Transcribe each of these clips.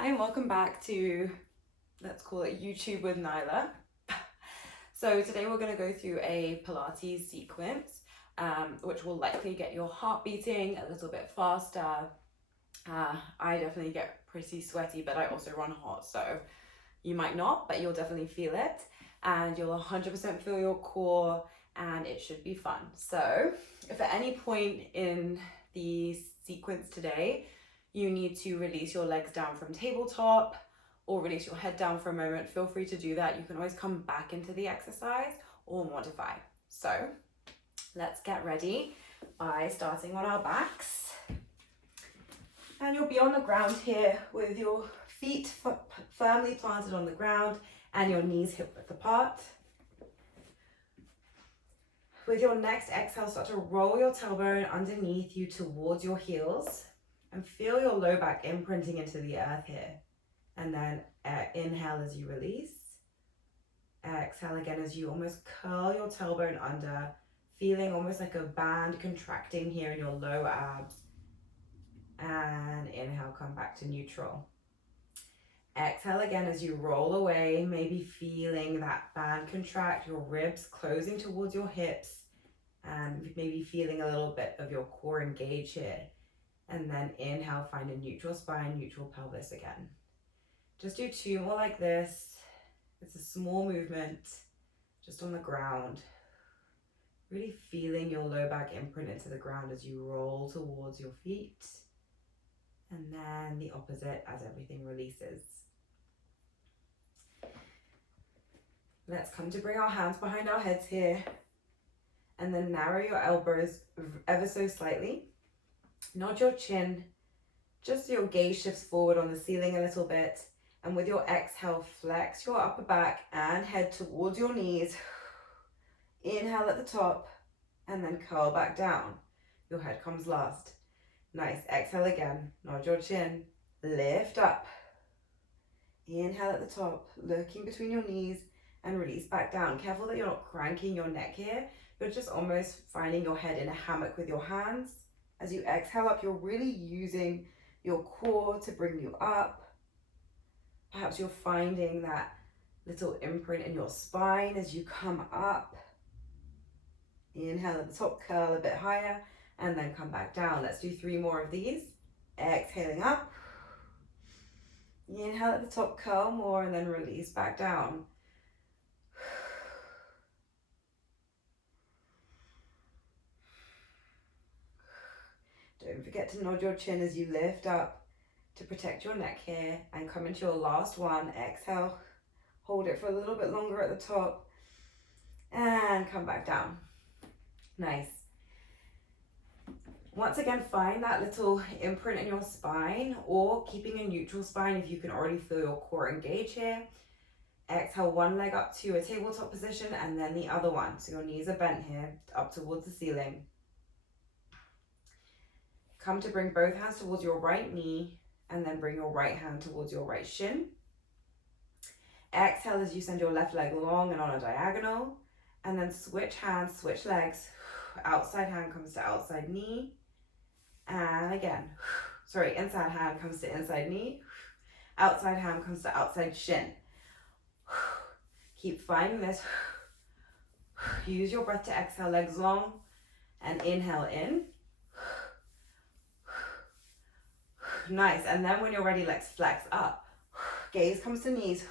Hi and welcome back to, let's call it YouTube with Nyla. So today we're going to go through a Pilates sequence, which will likely get your heart beating a little bit faster. I definitely get pretty sweaty, but I also run hot, so you might not, but you'll definitely feel it. And you'll 100% feel your core, and it should be fun. So if at any point in the sequence today, you need to release your legs down from tabletop or release your head down for a moment, feel free to do that. You can always come back into the exercise or modify. So let's get ready by starting on our backs. And you'll be on the ground here with your feet firmly planted on the ground and your knees hip width apart. With your next exhale, start to roll your tailbone underneath you towards your heels and feel your low back imprinting into the earth here. And then inhale as you release. Exhale again as you almost curl your tailbone under, feeling almost like a band contracting here in your lower abs. And inhale, come back to neutral. Exhale again as you roll away, maybe feeling that band contract, your ribs closing towards your hips, and maybe feeling a little bit of your core engage here. And then inhale, find a neutral spine, neutral pelvis again. Just do 2 more like this. It's a small movement, just on the ground. Really feeling your low back imprint into the ground as you roll towards your feet. And then the opposite as everything releases. Let's come to bring our hands behind our heads here. And then narrow your elbows ever so slightly. Nod your chin, just so your gaze shifts forward on the ceiling a little bit. And with your exhale, flex your upper back and head towards your knees. Inhale at the top and then curl back down. Your head comes last. Nice. Exhale again. Nod your chin. Lift up. Inhale at the top, looking between your knees and release back down. Careful that you're not cranking your neck here. You're just almost finding your head in a hammock with your hands. As you exhale up, you're really using your core to bring you up. Perhaps you're finding that little imprint in your spine as you come up. Inhale at the top, curl a bit higher, and then come back down. Let's do 3 more of these. Exhaling up. Inhale at the top, curl more, and then release back down. Don't forget to nod your chin as you lift up to protect your neck here, and come into your last one. Exhale, hold it for a little bit longer at the top, and come back down. Nice. Once again, find that little imprint in your spine, or keeping a neutral spine if you can already feel your core engage here. Exhale, one leg up to a tabletop position and then the other one. So your knees are bent here, up towards the ceiling. Come to bring both hands towards your right knee and then bring your right hand towards your right shin. Exhale as you send your left leg long and on a diagonal. And then switch hands, switch legs. Outside hand comes to outside knee. And again, inside hand comes to inside knee. Outside hand comes to outside shin. Keep finding this. Use your breath to exhale, legs long, and inhale in. Nice, and then when you're ready, let's flex up. Gaze comes to knees.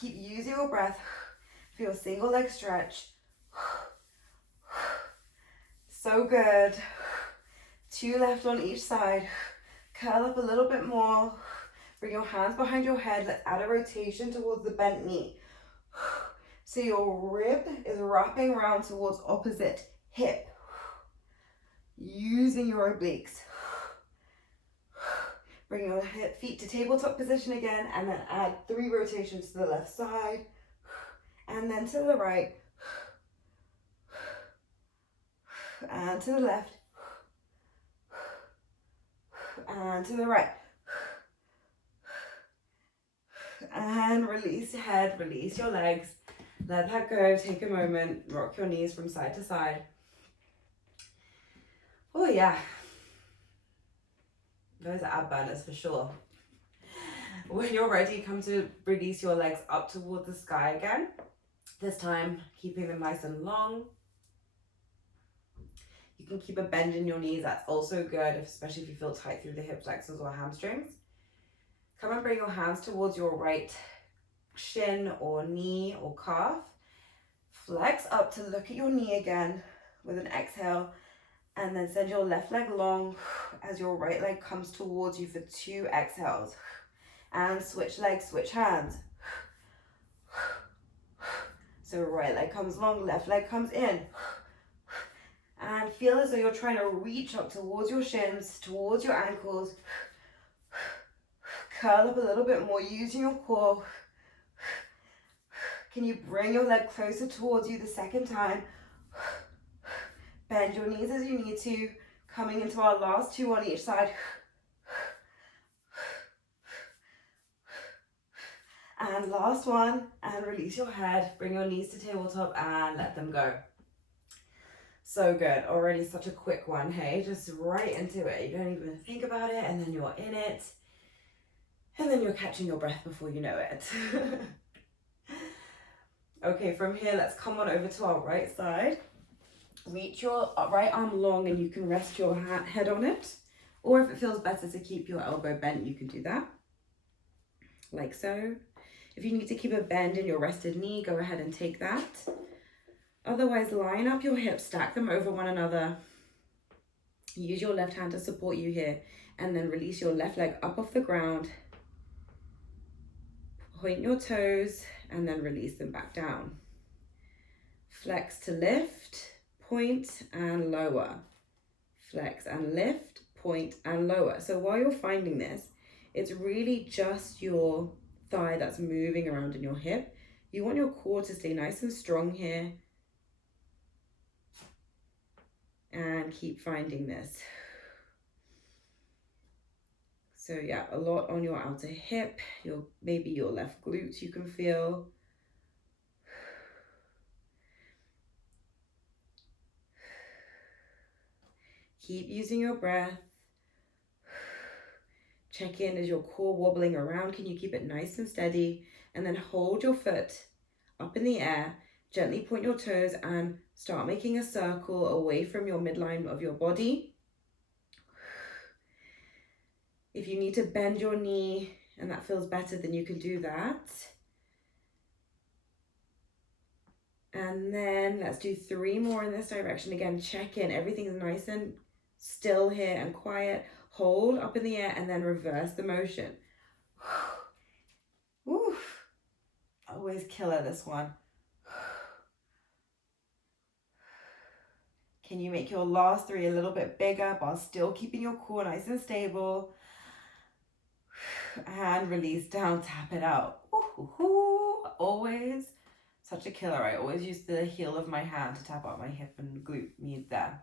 Keep using your breath for your single leg stretch. So good. 2 left on each side. Curl up a little bit more. Bring your hands behind your head. Let's add a rotation towards the bent knee. So your rib is wrapping around towards opposite hip. Using your obliques. Bring your feet to tabletop position again, and then add 3 rotations to the left side. And then to the right. And to the left. And to the right. And release your head, release your legs. Let that go, take a moment, rock your knees from side to side. Oh yeah. Those are ab burners for sure. When you're ready, come to release your legs up towards the sky again. This time, keeping them nice and long. You can keep a bend in your knees, that's also good, especially if you feel tight through the hip flexors or hamstrings. Come and bring your hands towards your right shin or knee or calf. Flex up to look at your knee again with an exhale, and then send your left leg long as your right leg comes towards you for 2 exhales. And switch legs, switch hands. So right leg comes long, left leg comes in. And feel as though you're trying to reach up towards your shins, towards your ankles. Curl up a little bit more using your core. Can you bring your leg closer towards you the second time? Bend your knees as you need to. Coming into our last 2 on each side. And last one, and release your head. Bring your knees to tabletop and let them go. So good. Already such a quick one, hey? Just right into it. You don't even think about it, and then you're in it. And then you're catching your breath before you know it. Okay, from here, let's come on over to our right side. Reach your right arm long and you can rest your head on it. Or if it feels better to keep your elbow bent, you can do that. Like so. If you need to keep a bend in your rested knee, go ahead and take that. Otherwise, line up your hips, stack them over one another. Use your left hand to support you here. And then release your left leg up off the ground. Point your toes and then release them back down. Flex to lift, point and lower. Flex and lift, point and lower. So while you're finding this, it's really just your thigh that's moving around in your hip. You want your core to stay nice and strong here. And keep finding this. So yeah, a lot on your outer hip, maybe your left glutes you can feel. Keep using your breath. Check in, is your core wobbling around? Can you keep it nice and steady? And then hold your foot up in the air. Gently point your toes and start making a circle away from your midline of your body. If you need to bend your knee and that feels better, then you can do that. And then let's do 3 more in this direction. Again, check in. Everything's nice and still here and quiet. Hold up in the air and then reverse the motion. Oof. Always killer, this one. Can you make your last 3 a little bit bigger while still keeping your core nice and stable? And release down, tap it out. Always such a killer. I always use the heel of my hand to tap out my hip and glute meet there.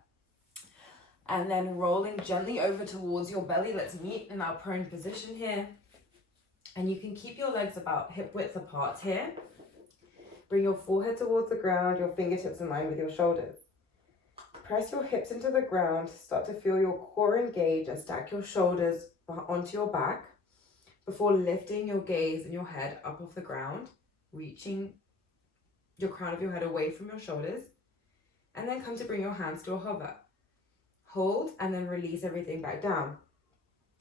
And then rolling gently over towards your belly. Let's meet in our prone position here. And you can keep your legs about hip width apart here. Bring your forehead towards the ground, your fingertips in line with your shoulders. Press your hips into the ground, start to feel your core engage and stack your shoulders onto your back before lifting your gaze and your head up off the ground, reaching your crown of your head away from your shoulders, and then come to bring your hands to a hover. Hold and then release everything back down.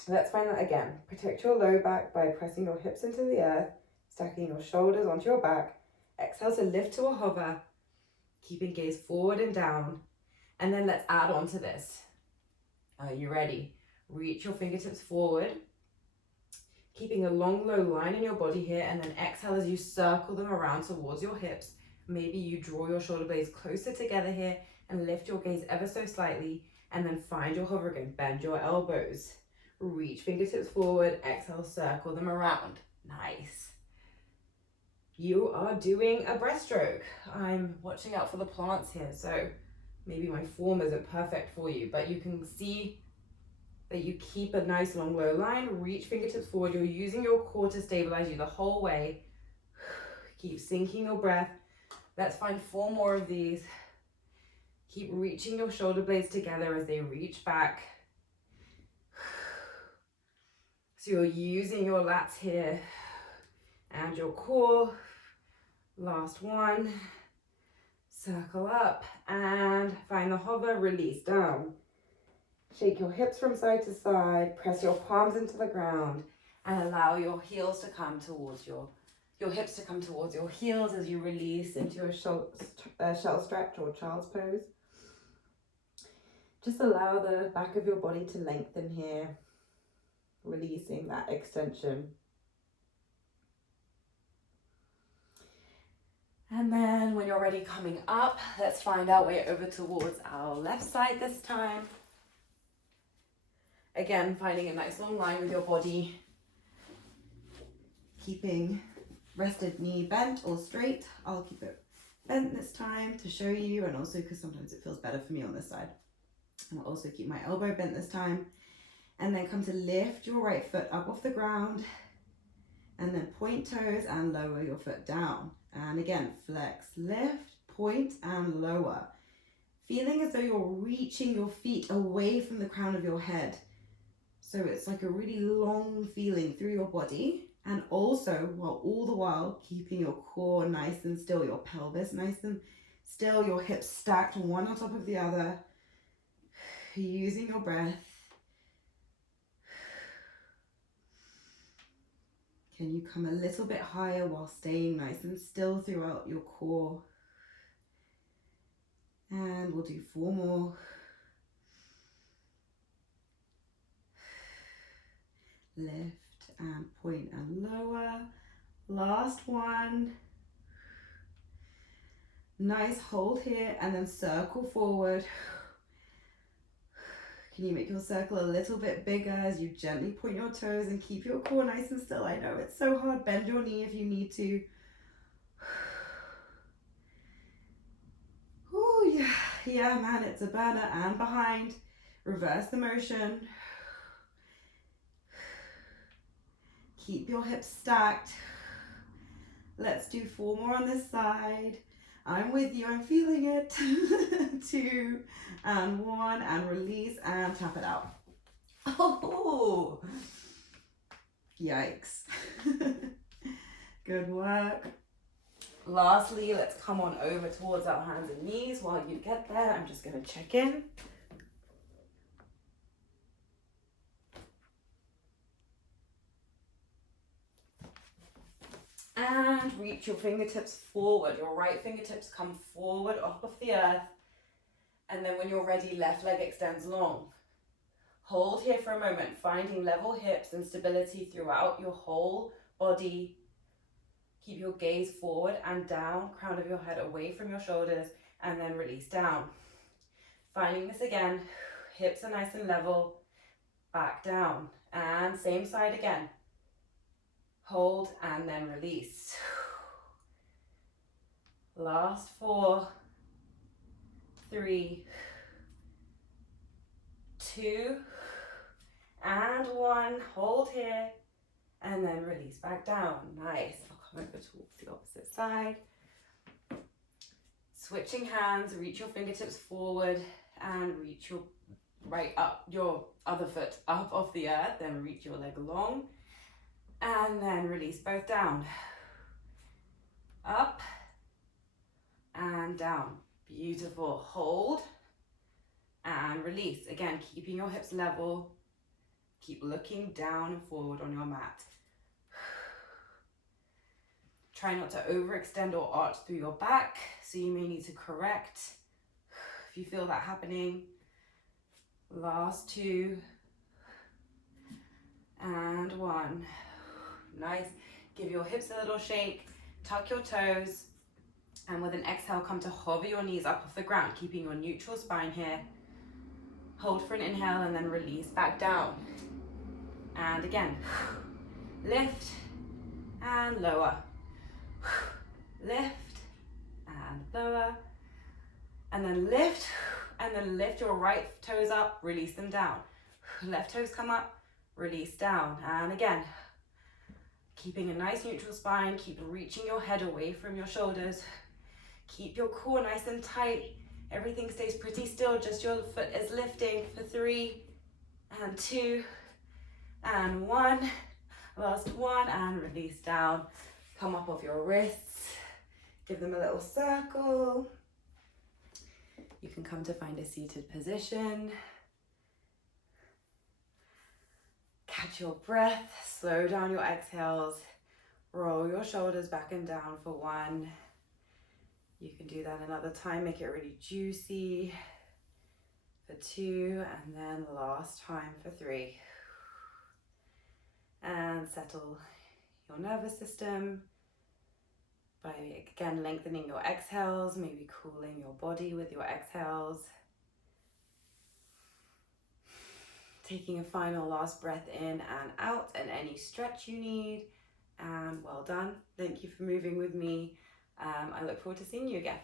Let's find that again. Protect your low back by pressing your hips into the earth, stacking your shoulders onto your back. Exhale to lift to a hover, keeping gaze forward and down. And then let's add on to this. Are you ready? Reach your fingertips forward, keeping a long, low line in your body here, and then exhale as you circle them around towards your hips. Maybe you draw your shoulder blades closer together here and lift your gaze ever so slightly, and then find your hover again. Bend your elbows. Reach fingertips forward, exhale, circle them around. Nice. You are doing a breaststroke. I'm watching out for the plants here, so maybe my form isn't perfect for you, but you can see that you keep a nice long low line. Reach fingertips forward. You're using your core to stabilize you the whole way. Keep sinking your breath. Let's find 4 more of these. Keep reaching your shoulder blades together as they reach back. So So you're using your lats here and your core. Last one. Circle up and find the hover, release down. Shake your hips from side to side, press your palms into the ground, and allow your heels to come towards your hips to come towards your heels as you release into your shell stretch or child's pose. Just allow the back of your body to lengthen here, releasing that extension. And then when you're ready, coming up, let's find our way over towards our left side this time. Again, finding a nice long line with your body. Keeping rested knee bent or straight. I'll keep it bent this time to show you, and also because sometimes it feels better for me on this side. And I'll also keep my elbow bent this time. And then come to lift your right foot up off the ground. And then point toes and lower your foot down. And again, flex, lift, point, and lower. Feeling as though you're reaching your feet away from the crown of your head. So it's like a really long feeling through your body. And also, all the while, keeping your core nice and still, your pelvis nice and still, your hips stacked one on top of the other. Using your breath. Can you come a little bit higher while staying nice and still throughout your core? And we'll do 4 more. Lift and point and lower. Last one. Nice hold here and then circle forward. Can you make your circle a little bit bigger as you gently point your toes and keep your core nice and still? I know it's so hard. Bend your knee if you need to. Oh yeah, yeah man, it's a burner. And behind, reverse the motion. Keep your hips stacked. Let's do 4 more on this side. I'm with you, I'm feeling it. 2 and 1 and release and tap it out. Oh, yikes. Good work. Lastly, let's come on over towards our hands and knees. While you get there, I'm just gonna check in. And reach your fingertips forward. Your right fingertips come forward off of the earth. And then when you're ready, left leg extends long. Hold here for a moment, finding level hips and stability throughout your whole body. Keep your gaze forward and down, crown of your head away from your shoulders, and then release down. Finding this again, hips are nice and level, back down. And same side again. Hold and then release. Last 4, 3, 2, and 1. Hold here and then release back down. Nice. I'll come over towards the opposite side. Switching hands, reach your fingertips forward and reach your your other foot up off the earth, then reach your leg long. And then release both down. Up and down. Beautiful. Hold and release. Again, keeping your hips level. Keep looking down and forward on your mat. Try not to overextend or arch through your back, so you may need to correct if you feel that happening. Last 2 and 1. Nice. Give your hips a little shake, tuck your toes, and with an exhale, come to hover your knees up off the ground, keeping your neutral spine here. Hold for an inhale and then release back down. And again, lift and lower. Lift and lower. And then lift your right toes up, release them down. Left toes come up, release down. And again, keeping a nice neutral spine, keep reaching your head away from your shoulders. Keep your core nice and tight. Everything stays pretty still, just your foot is lifting for 3 and 2 And one, last one, and release down. Come up off your wrists, give them a little circle. You can come to find a seated position. Catch your breath, slow down your exhales, roll your shoulders back and down for one. You can do that another time, make it really juicy for two, and then last time for three. And settle your nervous system by, again, lengthening your exhales, maybe cooling your body with your exhales. Taking a final last breath in and out, and any stretch you need. And well done. Thank you for moving with me. I look forward to seeing you again.